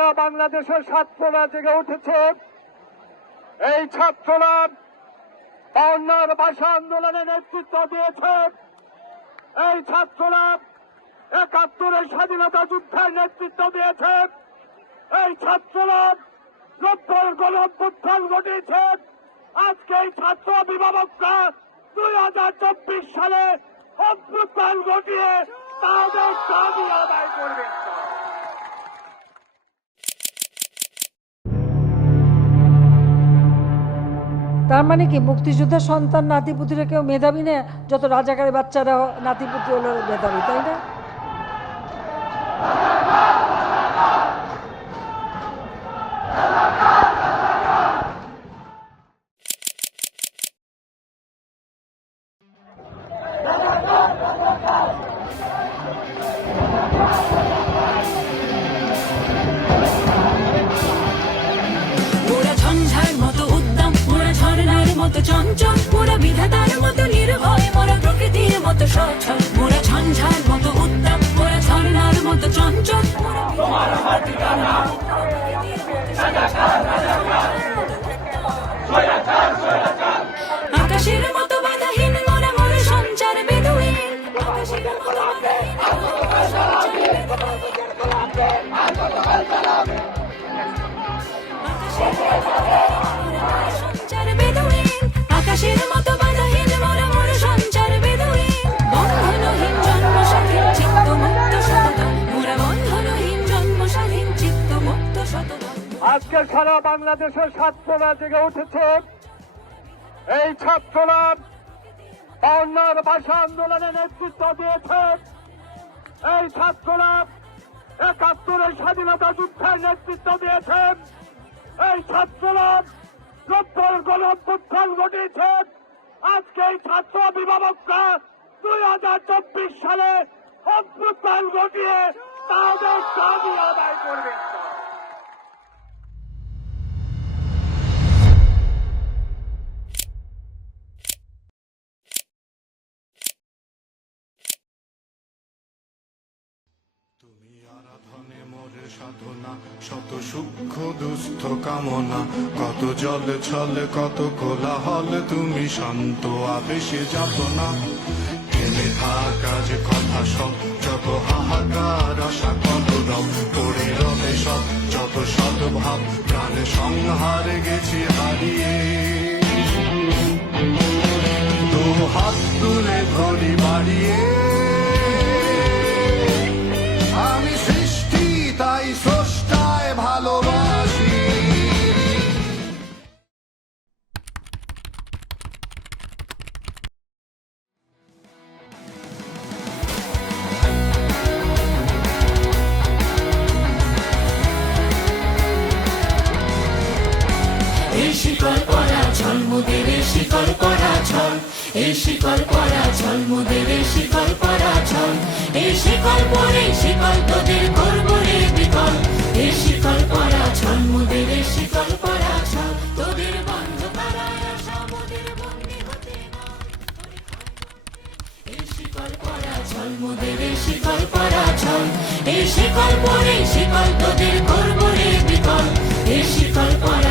সারা বাংলাদেশের ছাত্ররা জেগে উঠেছে। এই ছাত্ররা 52 ভাষা আন্দোলনে নেতৃত্ব দিয়েছে। এই ছাত্ররা 71 স্বাধীনতা যুদ্ধের নেতৃত্ব দিয়েছে। এই ছাত্ররা 90 গণ-অভ্যুত্থান ঘটিয়েছে। আজকে এই ছাত্র অভিভাবকরা 2024 সালে অভ্যুত্থান ঘটিয়ে তাদের দাবি আদায় করবে। তার মানে কি মুক্তিযোদ্ধার সন্তান নাতিপুতিরা কেউ মেধাবী না? যত রাজাকারের বাচ্চারা নাতিপুতি হলো মেধাবী, তাই না? চঞ্চল মোরা বিধাতার মতো নির্ভয়, মোরা প্রকৃতির মতো সচ্ছল, মোরা ঝঞ্ঝার মতো উত্তাপ, মোরা ঝর্ণার মতো চঞ্চল, আকাশের মতো বাধাহীন মোরা মোর সঞ্চার বেদুইন, আকাশের মতো বাধাহীন সঞ্চার বেদুইন, আকাশের মতো বাধাহীন মোরা মোর সঞ্চার বেদুইন, বন্ধনহীন জন্ম স্বাধীন চিত্ত মুক্ত শতদল, মোরা বন্ধনহীন জন্ম স্বাধীন চিত্ত মুক্ত শতদল। আজকে সারা বাংলাদেশের ছাত্ররা জেগে উঠেছে। এই ছাত্ররা 52 ভাষা আন্দোলনে নেতৃত্ব দিয়েছে। এই ছাত্ররা 71 স্বাধীনতা যুদ্ধের নেতৃত্ব দিয়েছে। এই ছাত্ররা 90 গণ-অভ্যুত্থান ঘটিয়েছে। আজকে এই ছাত্র অভিভাবকরা 2024 সালে অভ্যুত্থান ঘটিয়ে তাদের দাবি আদায় করবে। তুমি আরাধনে মোরে সাধনা, শত সূক্ষ্ম দুস্থ কামনা, কত জল ছল কত কোলাহল, তুমি শান্ত আবেশে যাত না। থেমে থাকা যে কথা সব, যত হাহাকার আশা কত রব, পড়ে রবে সব যত সদ্ভাব, প্রাণে সংহারে গেছি হারিয়ে। দু হাত তুলে ধরি বাড়িয়ে, আমি সৃষ্টি তাই স্রষ্টায় ভালোবাসি। এই শিকল পরা ছল মোদের, এই শিকল পরা ছল, এই শিকল পরা ছল মোদের, এই শিকল পরা ছল, এই শিকল পরে শিকল তোদের করবো রে বিকল, এই শিকল পরা ছল মোদের, এই শিকল পরা ছল, তোদের বন্ধ করায় আশা মোদের বন্দী হতে না। এই শিকল পরা ছল মোদের, এই শিকল পরা ছল, এই শিকল পরে শিকল তোদের করবো রে বিকল, এই শিকল পরা